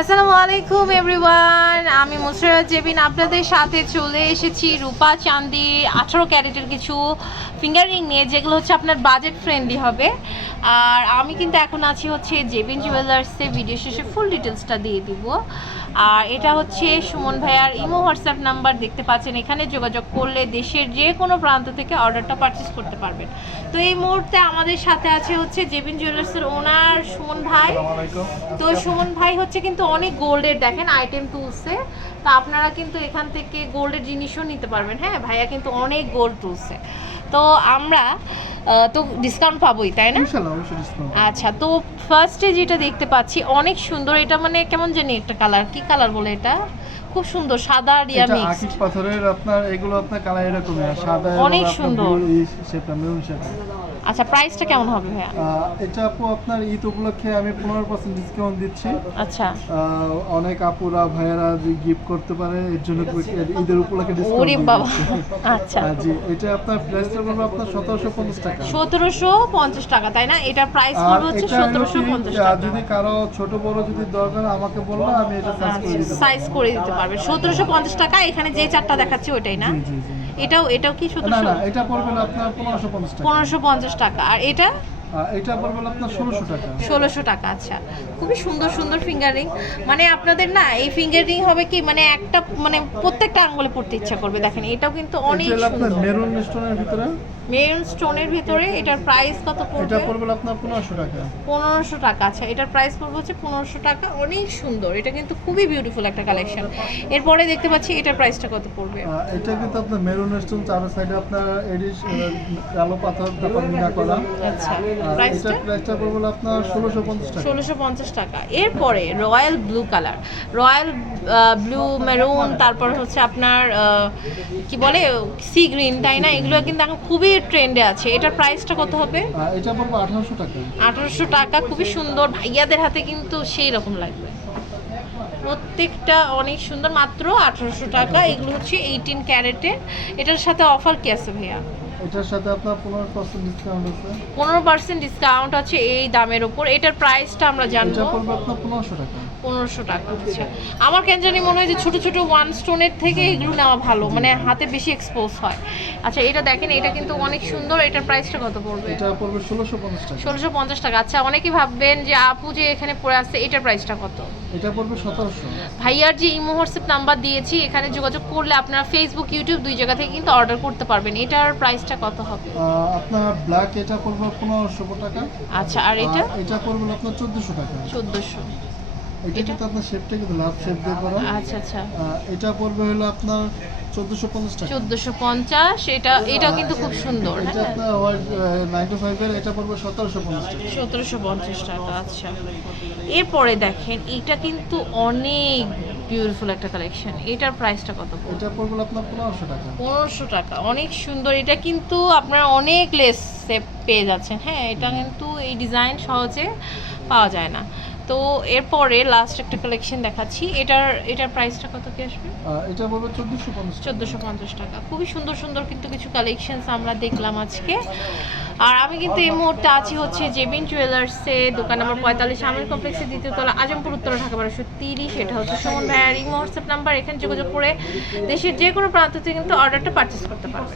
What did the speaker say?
আসসালামু আলাইকুম এভরিওয়ান, আমি মুসরাত জেবিন আপনাদের সাথে চলে এসেছি রূপা চান্দি 18 ক্যারেটের কিছু ফিঙ্গার রিং নিয়ে, যেগুলো হচ্ছে আপনার বাজেট ফ্রেন্ডলি হবে। আর আমি কিন্তু এখন আছি হচ্ছে জেবিন জুয়েলার্সে, ভিডিও শেষে ফুল ডিটেলসটা দিয়ে দিব। আর এটা হচ্ছে সুমন ভাইয়ার ইমো হোয়াটসঅ্যাপ নাম্বার দেখতে পাচ্ছেন, এখানে যোগাযোগ করলে দেশের যে কোনো প্রান্ত থেকে অর্ডারটা পারচেস করতে পারবেন। তো এই মুহূর্তে আমাদের সাথে আছে হচ্ছে জেবিন জুয়েলার্সের ওনার সুমন ভাই। তো সুমন ভাই হচ্ছে কিন্তু অনেক গোল্ডের দেখেন আইটেম তুলছে, তো আপনারা কিন্তু এখান থেকে গোল্ডের জিনিসও নিতে পারবেন। হ্যাঁ, ভাইয়া কিন্তু অনেক গোল্ড তুলছে, তো আমরা তো ডিসকাউন্ট পাবোই, তাই না? আচ্ছা, তো ফার্স্টে যেটা দেখতে পাচ্ছি অনেক সুন্দর, এটা মানে কেমন জানি একটা কালার, কি কালার বলে এটা, খুব সুন্দর সাদা আর ইয়া মিক্স। আকিস পাথরের আপনার এগুলো আপনার কালার এরকমই, সাদা অনেক সুন্দর। সেটা মেরুন সেটা। আচ্ছা, প্রাইসটা কেমন হবে ভাইয়া? এটা আপু আপনার ঈদ উপলক্ষে আমি 15% ডিসকাউন্ট দিচ্ছি। আচ্ছা, অনেক আপুরা ভাইয়ারা যে গিফট করতে পারে এর জন্য ঈদের উপলক্ষে ডিসকাউন্ট। ওরে বাবা, আচ্ছা জি, এটা আপনার প্রাইসটা পড়বে আপনার 1750 টাকা। 1750 টাকা, তাই না? এটা প্রাইস পড়বে হচ্ছে 1750 টাকা। যদি কারো ছোট বড় যদি দরকার আমাকে বললে আমি এটা সাইজ করে দিতে পারবে। 1750 টাকা। এখানে যে চারটা দেখাচ্ছি ওইটাই না? জি জি। এটাও কি 1700? না, এটা পড়বে আপনার 1550 টাকা। 1550 টাকা। আর এটা এটা পড়বে আপনার 1600 টাকা। 1600 টাকা। আচ্ছা, খুবই সুন্দর সুন্দর ফিঙ্গার রিং। মানে আপনাদের না এই ফিঙ্গার রিং হবে কি, মানে একটা মানে প্রত্যেকটা আঙ্গুলে পড়তে ইচ্ছা করবে। দেখেন এটাও কিন্তু অনেক সুন্দর, মেরুন স্টোনের ভিতরে। মেরুন স্টোনের ভিতরে। এটার প্রাইস কত পড়বে? এটা পড়বে আপনার 1500 টাকা। 1500 টাকা। আচ্ছা, এটার প্রাইস পড়বে হচ্ছে 1500 টাকা। অনেক সুন্দর, এটা কিন্তু খুবই বিউটিফুল একটা কালেকশন। এরপরে দেখতে পাচ্ছি এটার প্রাইসটা কত পড়বে? এটা কিন্তু আপনার মেরুন স্টোন, চার সাইডে আপনার এডিশ কালো পাথর তারপর মিনা করা। আচ্ছা, প্রাইসটা পড়বে আপনার 1650 টাকা। 1650 টাকা। এরপরে royal blue colour, royal blue maroon, তারপর হচ্ছে আপনার কি বলে সি গ্রিন, তাই না? এগুলো কিন্তু এখন খুবই ট্রেন্ডে আছে। এটার প্রাইসটা কত হবে? এটা পড়বে 1800 টাকা। 1800 টাকা। খুবই সুন্দর, ভাইয়াদের হাতে কিন্তু সেই রকম লাগবে। প্রত্যেকটা অনেক সুন্দর, মাত্র 1800 টাকা। এগুলো হচ্ছে 18 ক্যারেটের। এটার সাথে অফার কি আছে ভাইয়া? এটার সাথে আপনার 15% ডিসকাউন্ট আছে। 15% ডিসকাউন্ট আছে এই দামের উপর। এটার প্রাইসটা আমরা জানবো। এটা পড়বে আপনার 1500 টাকা। 1500 টাকা। আচ্ছা, আমার কেন জানি মনে হয় যে ছোট ছোট ওয়ান স্টোনের থেকে এগুলো নেওয়া ভালো, মানে হাতে বেশি এক্সপোজ হয়। আচ্ছা, এটা দেখেন, এটা কিন্তু অনেক সুন্দর। এটার প্রাইসটা কত পড়বে? এটা পড়বে 1650 টাকা। 1650 টাকা। আচ্ছা, অনেকেই ভাববেন যে আপু যে এখানে পড়ে আছে, এটার প্রাইসটা কত? এটা পড়বে 1700। ভাইয়ার যে ইমো হোয়াটসঅ্যাপ নাম্বার দিয়েছি, এখানে যোগাযোগ করলে আপনারা ফেসবুক ইউটিউব দুই জায়গা থেকে কিন্তু অর্ডার করতে পারবেন। এটার প্রাইসটা কত হবে? আপনার ব্ল্যাক এটা পড়বে 1500 টাকা। আচ্ছা, আর এটা পড়বে আপনার 1400 টাকা। 1400। এটা কিন্তু আপনার শেপটা কিন্তু লাভ শেপ দিয়ে করা। আচ্ছা আচ্ছা। এটা পড়বে হলো আপনার 1450 টাকা। 1450। এটাও কিন্তু খুব সুন্দর। এটা আপনার 95 এর, এটা পড়বে 1750 টাকা। 1750 টাকা। আচ্ছা, এরপরে দেখেন এটা কিন্তু অনেক বিউটিফুল একটা কালেকশন। এটার প্রাইসটা কত? এটা পড়বে আপনার 1500 টাকা। 1500 টাকা। অনেক সুন্দর। এটা কিন্তু আপনারা অনেক লেস পেয়ে যাচ্ছেন। হ্যাঁ, এটা কিন্তু এই ডিজাইন সহজে পাওয়া যায় না। তো এরপরে লাস্ট একটা কালেকশন দেখাচ্ছি। এটার প্রাইসটা কত কি আসবে? এটা বলবো 1450 টাকা। খুবই সুন্দর সুন্দর কিন্তু কিছু কালেকশনস আমরা দেখলাম আজকে। আর আমি কিন্তু এই মুহূর্তে আছি হচ্ছে জেবিন জুয়েলার্সে, দোকান নম্বর 45, আমির কমপ্লেক্সের দ্বিতীয় তলা, আজমপুর উত্তর, ঢাকা 1230। এটা হচ্ছে সুমন ভাইয়ার ইমো হোয়াটসঅ্যাপ নাম্বার। এখানে যোগাযোগ করে দেশের যে কোনো প্রান্ত থেকে কিন্তু অর্ডারটা পারচেস করতে পারবেন।